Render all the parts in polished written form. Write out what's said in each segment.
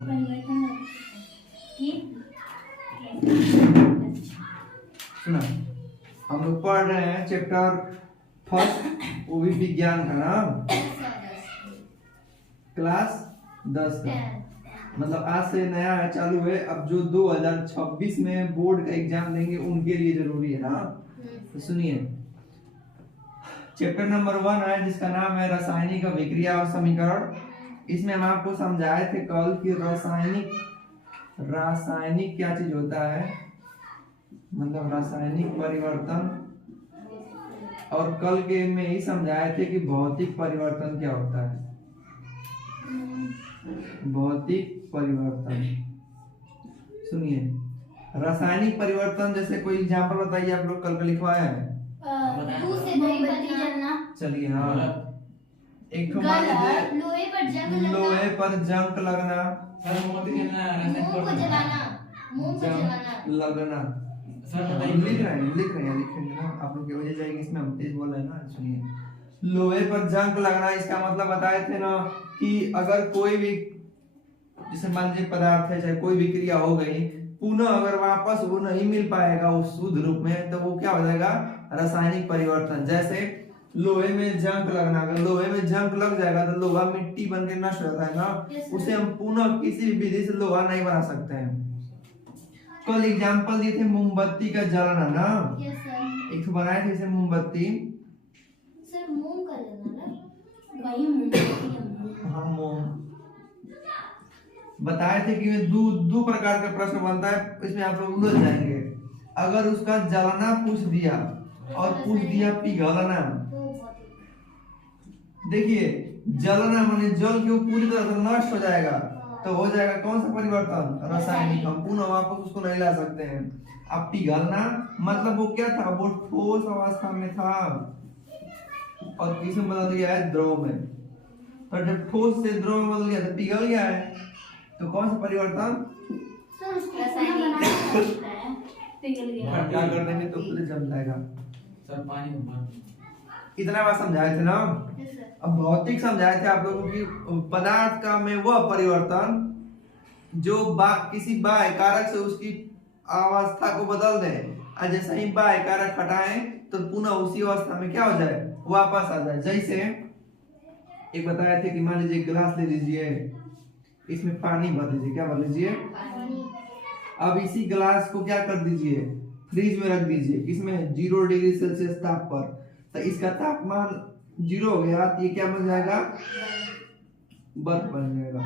सुना, हम लोग पढ़ रहे हैं चैप्टर फर्स्ट, वो भी विज्ञान का नाम, क्लास 10 का। मतलब आज से नया है, चालू है। अब जो 2026 में बोर्ड का एग्जाम देंगे उनके लिए जरूरी है ना। तो सुनिए, चैप्टर नंबर 1 है जिसका नाम है रासायनिक अभिक्रिया और समीकरण। इसमें हम आपको समझाए थे कल कि रासायनिक क्या चीज होता है, मतलब रासायनिक परिवर्तन, और कल के में ही समझाए थे कि भौतिक परिवर्तन क्या होता है। भौतिक परिवर्तन, सुनिए, रासायनिक परिवर्तन जैसे कोई एग्जांपल बताइए, आप लोग कल का लिखवाए हैं। दूध से दही बत्ती जलना। चलिए, हाँ, एक लोहे पर जंग लगना, मुंह को जलाना, लगना। लिख रहे हैं ना आप लोग की वजह जाएगी इसमें, हम तेज बोल रहे हैं ना। सुनिए, लोहे पर जंग लगना, इसका मतलब बताए थे ना कि अगर कोई भी जैसे मान लीजिए पदार्थ है, चाहे कोई भी क्रिया हो गई, पुनः अगर वापस वो नहीं मिल पाएगा उस शुद्ध रूप में, तो वो क्या हो जाएगा, रासायनिक परिवर्तन। जैसे लोहे में जंग लगना, अगर लोहे में जंग लग जाएगा तो लोहा मिट्टी बन के नष्ट हो जाता है ना, उसे हम पुनः किसी भी विधि से लोहा नहीं बना सकते हैं। कल एग्जांपल दिए थे मोमबत्ती का जलना ना, एक तो बनाए थे इसे मोमबत्ती, सर मोम का जलना ना, वही मोमबत्ती। हाँ, मोम बताए थे कि दो प्रकार का प्रश्न बनता है, इसमें आप लोग उलझ जाएंगे। अगर उसका जलना पूछ दिया और पूछ दिया पिघलना, देखिए जलना माने जल के पूरी तरह से नष्ट हो जाएगा, तो हो जाएगा कौन सा परिवर्तन, रासायनिक। हम पुनः वापस उसको नहीं ला सकते हैं। अब पिघलना मतलब वो क्या था, वो ठोस अवस्था में था और किसमें बदल गया है, द्रव में। तो जब ठोस से द्रव में बदल गया तो पिघल गया है, तो कौन सा परिवर्तन, क्या कर देंगे तो खुद जम जाएगा। सर पानी में इतना बात समझाए थे ना। अब भौतिक समझाए थे आप लोगों की पदार्थ का में वह परिवर्तन जो किसी बाह्य कारक से उसकी अवस्था को बदल दे, और जैसे ही बाह्य कारक हटाएं तो पुनः उसी अवस्था में क्या हो जाए, वापस आ जाए। जैसे एक बताए थे कि मान लीजिए गिलास ले लीजिए, इसमें पानी भर लीजिए, क्या भर लीजिए, अब इसी गिलास को क्या कर दीजिए, फ्रिज में रख दीजिए, इसमें 0 डिग्री सेल्सियस ताप पर, तो इसका तापमान 0 हो गया, तो ये क्या बन जाएगा, बर्फ बन जाएगा।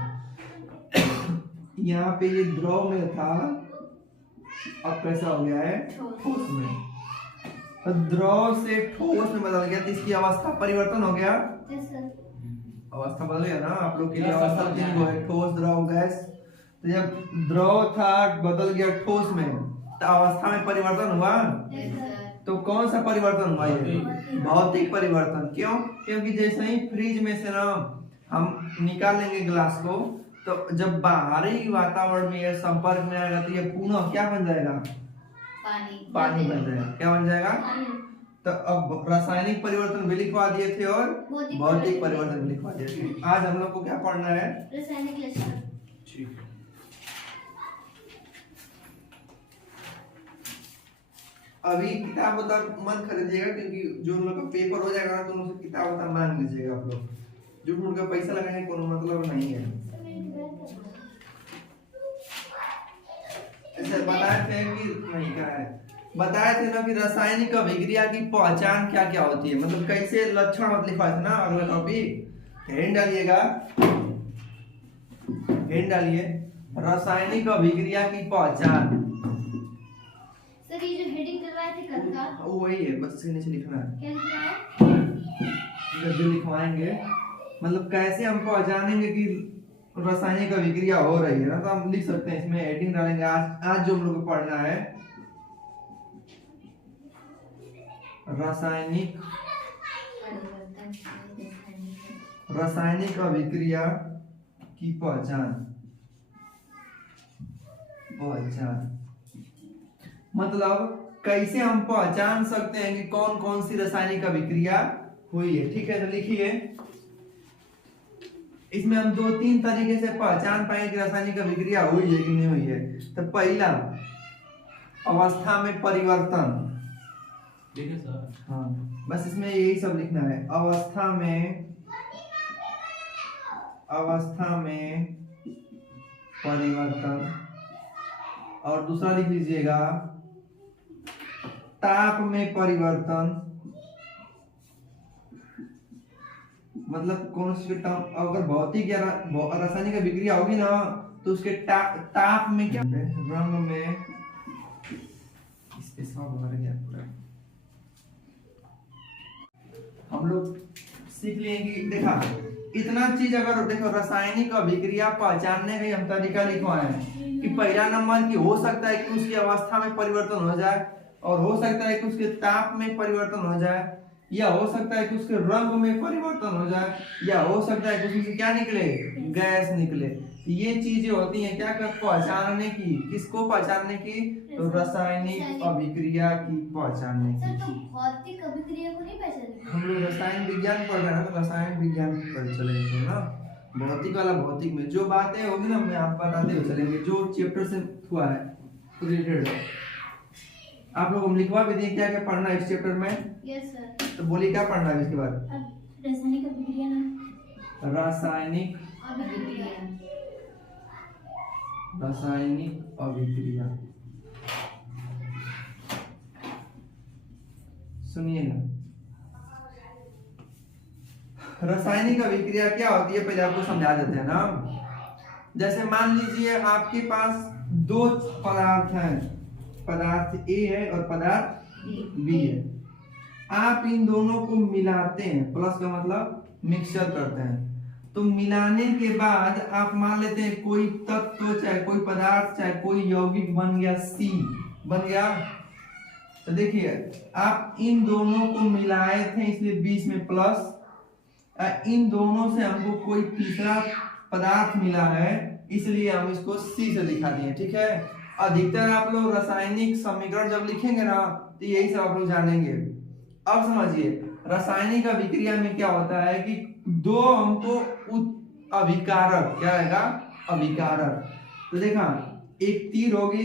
यहाँ पे ये द्रव में था, अब कैसा हो गया है, ठोस में। तो द्रव से ठोस में बदल गया, तो इसकी अवस्था परिवर्तन हो गया, अवस्था बदल गया ना। आप लोग के लिए अवस्था 3 गो है, ठोस, द्रव, गैस। तो जब द्रव था बदल गया ठोस में, तो अवस्था में परिवर्तन हुआ। तो कौन सा परिवर्तन हुआ, ये भौतिक परिवर्तन। क्यों, क्योंकि जैसे ही फ्रिज में से ना हम निकाल लेंगे गिलास को, तो जब बाहरी वातावरण में यह संपर्क में आएगा तो ये पुनः क्या बन जाएगा, पानी बन जाएगा। क्या बन जाएगा, तो अब रासायनिक परिवर्तन भी लिखवा दिए थे और भौतिक परिवर्तन भी लिखवा दिए थे। आज हम लोग को क्या पढ़ना है, रासायनिक लक्षण। ठीक है। अभी किताब मत खरीदिएगा, क्योंकि जो उन लोग का पेपर हो जाएगा ना तो उनसे किताब मांग लीजिएगा आप लोग। जो उनका पैसा लगाने कोनो मतलब नहीं है। ऐसे बताए थे कि नहीं, क्या है, बताए थे ना कि रासायनिक अभिक्रिया की पहचान क्या क्या होती है, मतलब कैसे लक्षण मत लिखा था ना। अगला टॉपिक हेडिंग डालिएगा, हेडिंग डालिए, रासायनिक अभिक्रिया की पहचान। सर ये जो हेडिंग करवाए थे कल का, वही है, बस इसके नीचे लिखना है, क्या लिखना है, जो लिखवाएंगे, मतलब कैसे हम पहचानेंगे कि रासायनिक अभिक्रिया हो रही है ना, तो हम लिख सकते हैं, इसमें हेडिंग डालेंगे। आज जो हम लोग को पढ़ना है, रासायनिक अभिक्रिया की पहचान। मतलब कैसे हम पहचान सकते हैं कि कौन कौन सी रासायनिक अभिक्रिया हुई है। ठीक है, तो लिखिए, इसमें हम 2-3 तरीके से पहचान पाएंगे कि रासायनिक अभिक्रिया हुई है कि नहीं हुई है। तो पहला, अवस्था में परिवर्तन। ठीक है सर। हाँ, बस इसमें यही सब लिखना है, अवस्था में परिवर्तन। और दूसरा लिख लीजिएगा, ताप में परिवर्तन। मतलब कौन सी टर्म, अगर भौतिक या रासायनिक अभिक्रिया होगी ना तो उसके ताप में क्या, रंग में, इस पे सब भर गया पूरा। हम लोग सीख लिए कि देखा इतना चीज, अगर देखो रासायनिक अभिक्रिया पहचानने का हम तरीका लिखवाए हैं कि पहला नंबर की हो सकता है कि उसकी अवस्था में परिवर्तन हो जाए, और हो सकता है कि उसके ताप में परिवर्तन हो जाए, या हो सकता है कि उसके रंग में परिवर्तन हो जाए, या हो सकता है कि उसमें से क्या निकले, गैस निकले। ये चीजें होती हैं क्या कर पहचानने की, किसको पहचानने की, तो रासायनिक अभिक्रिया की पहचानने सर तो की। भौतिक अभिक्रिया को नहीं पहचानेंगे? हम लोग रसायन विज्ञान पढ़ रहे हैं तो रसायन विज्ञान पर चलेंगे ना, भौतिक वाला भौतिक में जो बातें होगी ना मैं आपको बताते हुए चलेंगे, जो चैप्टर से हुआ है रिलेटेड। आप लोग हम लिखवा भी दें क्या क्या पढ़ना है इस चैप्टर में। Yes sir. तो बोलिए क्या पढ़ना है इसके बाद। रासायनिक अभिक्रिया ना, रासायनिक अभिक्रिया, रासायनिक अभिक्रिया। सुनिए ना, रासायनिक अभिक्रिया क्या होती है पहले आपको समझा देते हैं ना। जैसे मान लीजिए आपके पास दो पदार्थ हैं, पदार्थ ए है और पदार्थ बी है। आप इन दोनों को मिलाते हैं, प्लस का मतलब मिक्सचर करते हैं। तो मिलाने के बाद आप मान लेते हैं कोई तत्व, चाहे कोई पदार्थ, चाहे कोई यौगिक बन गया, सी बन गया। तो देखिए आप इन दोनों को मिलाए थे इसलिए बीच में प्लस, इन दोनों से हमको कोई तीसरा पदार्थ मिला है इसलिए हम इसको सी से दिखा दिए, ठीक है। अधिकतर आप लोग रासायनिक समीकरण जब लिखेंगे ना तो यही सब आप लोग जानेंगे। अब समझिए रासायनिक अभिक्रिया में क्या होता है कि दो हमको अभिकारक, क्या रहेगा, अभिकारक। तो देखा एक तीर होगी,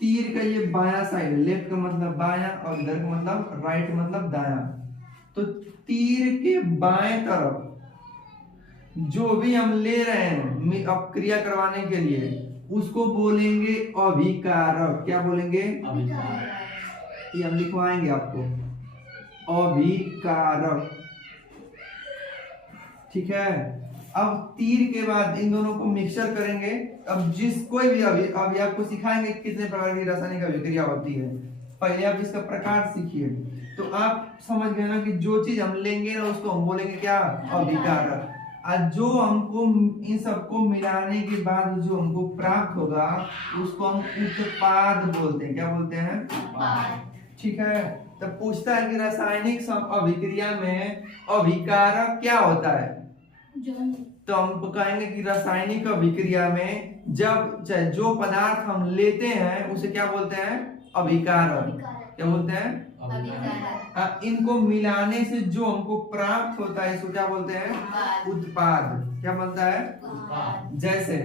तीर का ये बायां साइड, लेफ्ट का मतलब बायां और इधर का मतलब राइट मतलब दायां। तो तीर के बाएं तरफ जो भी हम ले रहे हैं अपक्रिया करवाने के लिए उसको बोलेंगे अभिकारक। क्या बोलेंगे, ये हम लिखवाएंगे आपको, अभिकारक, ठीक है। अब तीर के बाद इन दोनों को मिक्सचर करेंगे। अब जिस कोई भी अभी आपको सिखाएंगे कितने प्रकार की रासायनिक अभिक्रिया होती है, पहले आप इसका प्रकार सीखिए तो आप समझ गए ना कि जो चीज हम लेंगे ना उसको हम बोलेंगे क्या, अभिकारक। और जो हमको इन सबको मिलाने के बाद जो हमको प्राप्त होगा उसको हम उत्पाद बोलते हैं। क्या बोलते हैं, ठीक है। तब पूछता है कि रासायनिक अभिक्रिया में अभिकारक क्या होता है, तो हम कहेंगे कि रासायनिक अभिक्रिया में जब चाहे जो पदार्थ हम लेते हैं उसे क्या बोलते हैं, अभिकारक। क्या बोलते हैं, अभिकारक। इनको मिलाने से जो हमको प्राप्त होता है इसको क्या बोलते हैं, उत्पाद। क्या बोलता है, उत्पाद। जैसे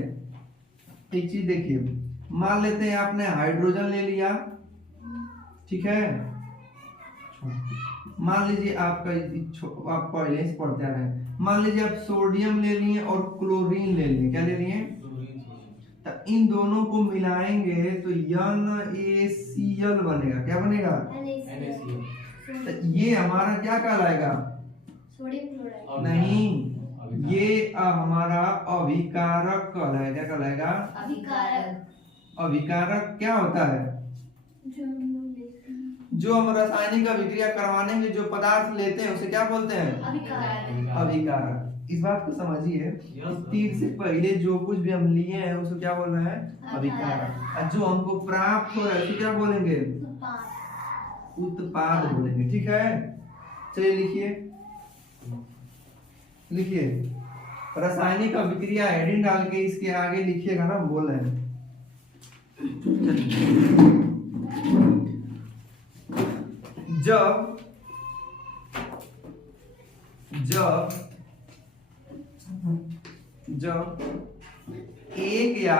एक चीज देखिए, मान लेते हैं आपने हाइड्रोजन ले लिया, ठीक है। मान लीजिए आपका आप पहले से पढ़ते आ रहे हैं, मान लीजिए आप सोडियम ले लिए और क्लोरीन ले लिए। क्या ले लिए, तो इन दोनों को मिलाएंगे तो NaCl बनेगा। क्या बनेगा, तो ये हमारा क्या कहलाएगा, सोडियम क्लोराइड। नहीं, ये हमारा अभिकारक कहलाएगा। क्या कहलाएगा, अभिकारक। अभिकारक क्या होता है, जो हम रासायनिक अभिक्रिया करवाने में जो पदार्थ लेते हैं उसे क्या बोलते हैं, अभिकारक। अभिकारक। इस बात को समझिए, तीर से पहले जो कुछ भी हम लिए हैं उसको क्या बोल रहे हैं, अभिकारक। और जो हमको प्राप्त हो रहा है उसको क्या बोलेंगे, उत्पाद बोलेंगे, ठीक है। चलिए लिखिए, लिखिए रासायनिक अभिक्रिया हेडिंग डाल के इसके आगे लिखिएगा ना, बोल रहे हैं। जब जब जब एक या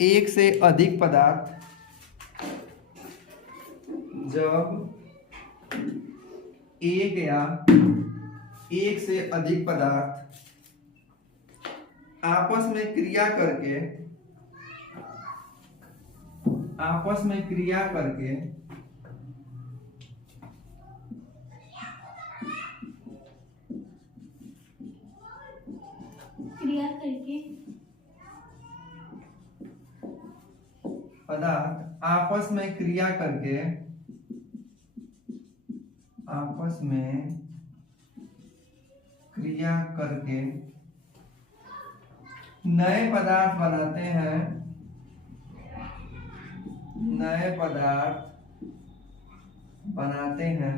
एक से अधिक पदार्थ आपस में क्रिया करके पदार्थ आपस में क्रिया करके नए पदार्थ बनाते हैं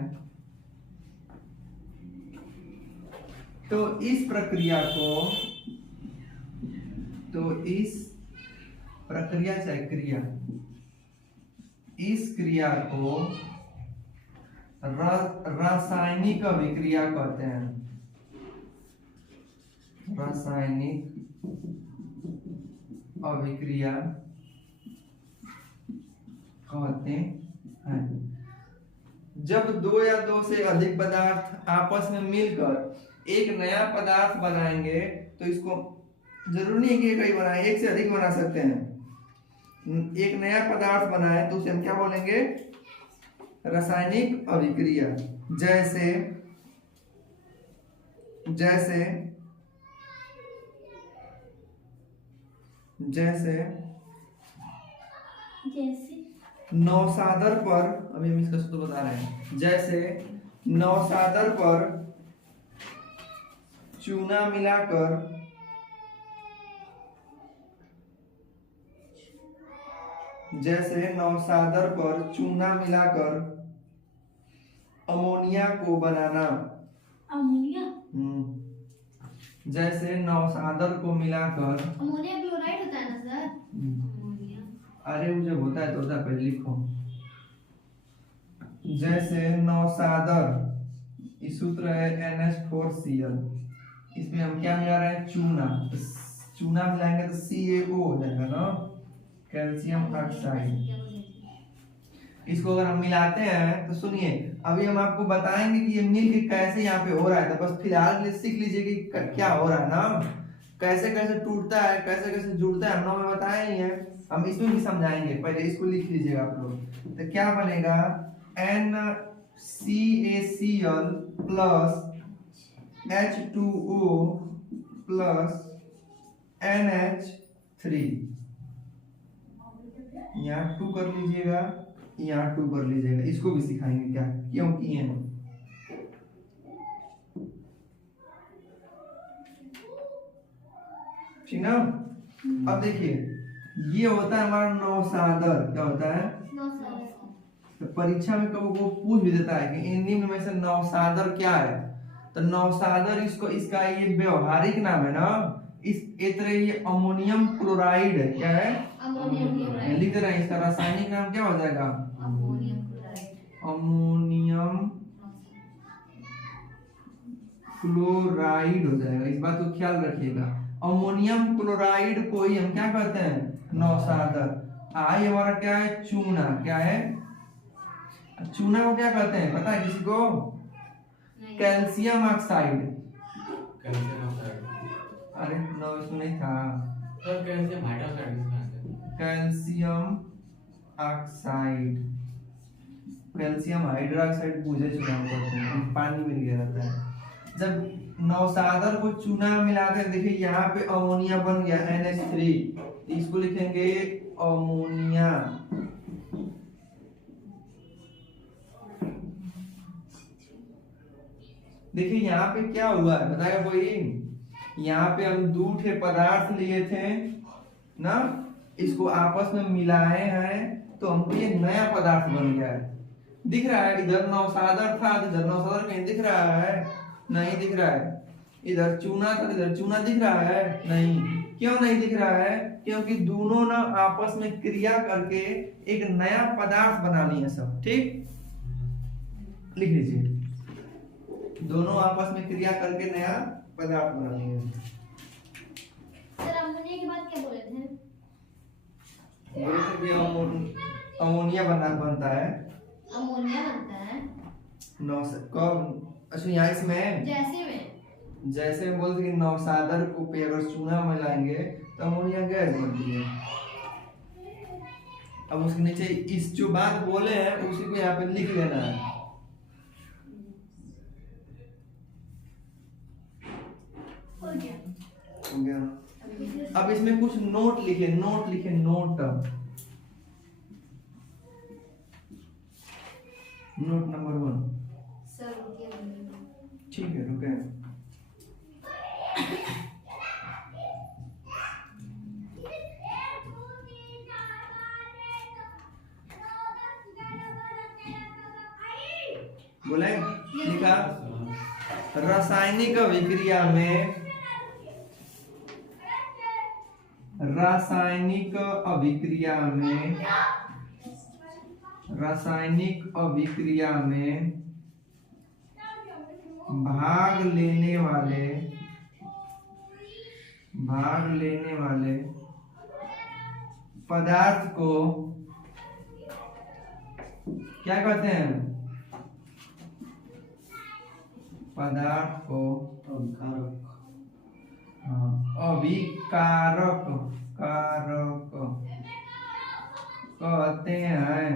तो इस प्रक्रिया चाहे क्रिया, इस क्रिया को रासायनिक अभिक्रिया कहते हैं। रासायनिक अभिक्रिया कहते हैं। जब दो या दो से अधिक पदार्थ आपस में मिलकर एक नया पदार्थ बनाएंगे तो इसको जरूरी नहीं कि एक ही बनाए, एक से अधिक बना सकते हैं। एक नया पदार्थ बनाए तो उसे हम क्या बोलेंगे? रासायनिक अभिक्रिया। जैसे नौसादर पर, अभी हम इसका सूत्र बता रहे हैं। जैसे नौसादर पर चूना मिलाकर अमोनिया को बनाना। जैसे नौसादर को मिलाकर अमोनिया क्लोराइड होता है ना सर? अमोनिया। अरे वो जब होता है तो होता है, पहले लिखो। जैसे नौसादर, इस सूत्र है NH4Cl, इसमें हम क्या मिला रहे हैं? चूना। चूना मिलाएंगे तो CaO हो जाएगा ना, कैल्शियम ऑक्साइड। इसको अगर हम मिलाते हैं तो सुनिए, अभी हम आपको बताएंगे कि ये मिल के कैसे यहाँ पे हो रहा है, तो बस फिलहाल के लिए सीख लीजिए कि क्या हो रहा है ना, कैसे कैसे टूटता है, कैसे कैसे जुड़ता है। हम लोग बताए ही है, हम इसमें भी समझाएंगे। पहले इसको लिख लीजिएगा आप लोग। तो क्या बनेगा? NCaCl plus H2O plus NH3। यहाँ 2 कर लीजिएगा, यहाँ 2 कर लीजिएगा। इसको भी सिखाएंगे क्या क्यों किए हैं। ठीक ना? अब देखिए, ये होता है हमारा नौसादर। क्या होता है? तो परीक्षा में कभी वो पूछ भी देता है कि इन निम्न में से नौसादर क्या है। तो नौसादर इसका ये व्यवहारिक नाम है ना, इस तरह ये अमोनियम क्लोराइड है। क्या है? Ammonium chloride. लिख रहे हैं, इसका रासायनिक नाम क्या हो जाएगा? Ammonium chloride. अमोनियम क्लोराइड हो जाएगा। इस बात को ख्याल रखिएगा। अमोनियम क्लोराइड को ही हम क्या कहते हैं? नौसादर। आई हमारा क्या है? चूना। क्या है? चूना को क्या कहते हैं पता है किसी को? Calcium oxide. अरे नो, इसमें नहीं था। कैल्शियम ऑक्साइड, कैल्शियम हाइड्रोक्साइड पूछे चुका हूँ, पानी में गिरा रहता है। जब नौसादर को चूना मिलाते हैं, देखिए यहाँ पे अमोनिया बन गया NH3, इसको लिखेंगे अमोनिया। देखिए यहाँ पे क्या हुआ है बताएगा कोई? यहाँ पे हम 2 ठे पदार्थ लिए थे ना, इसको आपस में मिलाए हैं तो हमको ये नया पदार्थ बन गया है। दिख रहा है? इधर नौसादर था, इधर नौसादर कहीं दिख रहा है? नहीं दिख रहा है। इधर चूना था, इधर चूना दिख रहा है? नहीं। क्यों नहीं दिख रहा है? क्योंकि दोनों ना आपस में क्रिया करके एक नया पदार्थ बना लिए सब। ठीक, लिख लीजिए। दोनों आपस में क्रिया करके नया पदार्थ बनाएंगे। सर अमोनिया के बाद क्या बोले थे? बोले थे कि अमोनिया बनता है। अमोनिया बनता है नौ से कब? अच्छा यहाँ इसमें जैसे में बोलते कि नौसादर को पे अगर चूना मिलाएंगे तो अमोनिया गैस बनती है। अब उसके नीचे इस जो बात बोले हैं उसी को यहाँ पे लिख लेना है। हो गया। हो गया। अब इसमें कुछ नोट लिखे नोट नंबर 1। सर रुकिए। ठीक है रुके। बोले लिखा रासायनिक अभिक्रिया में भाग लेने वाले पदार्थ को क्या कहते हैं? पदार्थ को अभिकारक कहते हैं।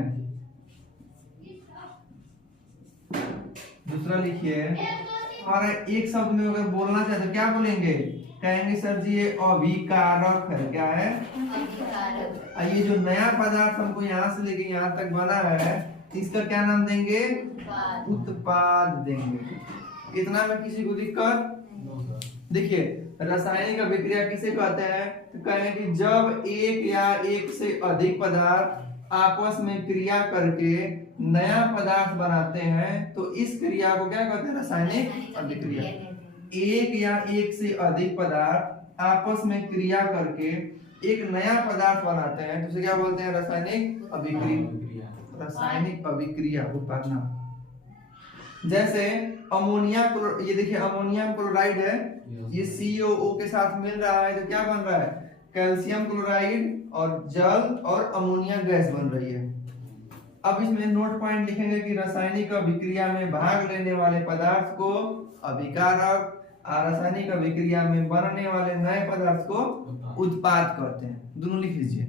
दूसरा लिखिए, हमारा एक शब्द में अगर बोलना चाहे तो क्या बोलेंगे? कहेंगे सर जी ये अभिकारक है। क्या है? अभिकारक। ये जो नया पदार्थ हमको यहाँ से लेके यहाँ तक बना है इसका क्या नाम देंगे? उत्पाद देंगे। इतना में किसी को दिक्कत? देखिए रासायनिक अभिक्रिया किसे कहते हैं? तो कहें कि जब एक या एक से अधिक पदार्थ आपस में क्रिया करके नया पदार्थ बनाते हैं तो इस क्रिया को क्या कहते हैं? रासायनिक अभिक्रिया। एक या एक से अधिक पदार्थ आपस में क्रिया करके एक नया पदार्थ बनाते हैं तो उसे क्या बोलते हैं? रासायनिक अभिक्रिया। रासायनिक अभिक्रिया उत्पादन। जैसे अमोनिया, ये देखिए अमोनियम क्लोराइड है, ये COO के साथ मिल रहा है तो क्या बन रहा है? कैल्शियम क्लोराइड और जल और अमोनिया गैस बन रही है। अब इसमें नोट पॉइंट लिखेंगे कि रासायनिक अभिक्रिया में भाग लेने वाले पदार्थ को अभिकारक, रासायनिक अभिक्रिया में बनने वाले नए पदार्थ को उत्पाद कहते हैं। दोनों लिख लीजिए।